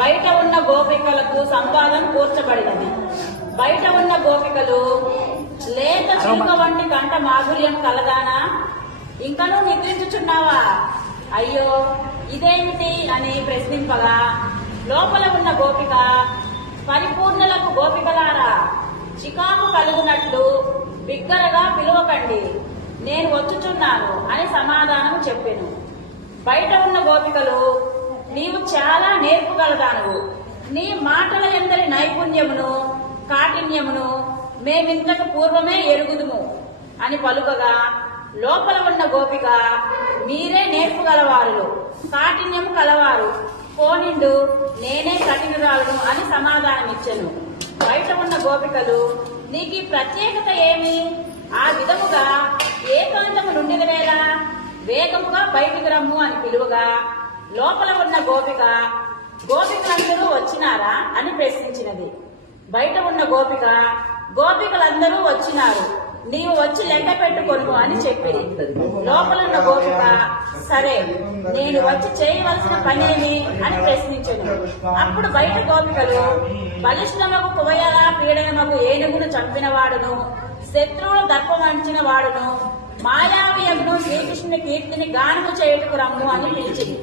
బయట ఉన్న గోపికలకు సంవాదం కూర్చబడినది. బయట ఉన్న గోపికలు లేత చిలుక వంటి కంట మాధుర్యం కలదానా, ఇంకనూ నిద్రించుచున్నావా, అయ్యో ఇదేమిటి అని ప్రశ్నింపగా లోపల ఉన్న గోపిక, పరిపూర్ణులకు గోపికలారా, చికాకు కలుగునట్లు బిగ్గరగా పిలువకండి, నేను వచ్చుచున్నాను అని సమాధానం చెప్పెను. బయట ఉన్న గోపికలు, నీవు చాలా నేర్పుగలదానవు, నీ మాటల ఎందరి నైపుణ్యమును కాఠిన్యమును మేమింతకు పూర్వమే ఎరుగుదుము అని పలుకగా లోపల ఉన్న గోపిక, మీరే నేర్పుగలవారు, కాఠిన్యము కలవారు, పోనిండు నేనే కఠినరాలను అని సమాధానమిచ్చెను. బయట ఉన్న గోపికలు, నీకు ఈ ప్రత్యేకత ఏమి, ఆ విధముగా ఏకాంతము నుండిదవేలా, వేగముగా బయటికి రమ్ము అని పిలువగా లోపల ఉన్న గోపిక, గోపికలందరూ వచ్చినారా అని ప్రశ్నించినది. బయట ఉన్న గోపిక, గోపికలందరూ వచ్చినారు, నీవు వచ్చి లెక్క పెట్టుకొను అని చెప్పింది. లోపలున్న గోపిక, సరే నేను వచ్చి చేయవలసిన పనేమి అని ప్రశ్నించను. అప్పుడు బయట గోపికలు, బలిష్టమకు కువయల పీడనమకు ఏనుగును చంపిన వాడును, శత్రువులు దర్పమంచిన వాడును, మాయావియమును శ్రీకృష్ణుని కీర్తిని గానము చేయుటకు రమ్ము అని పిలిచింది.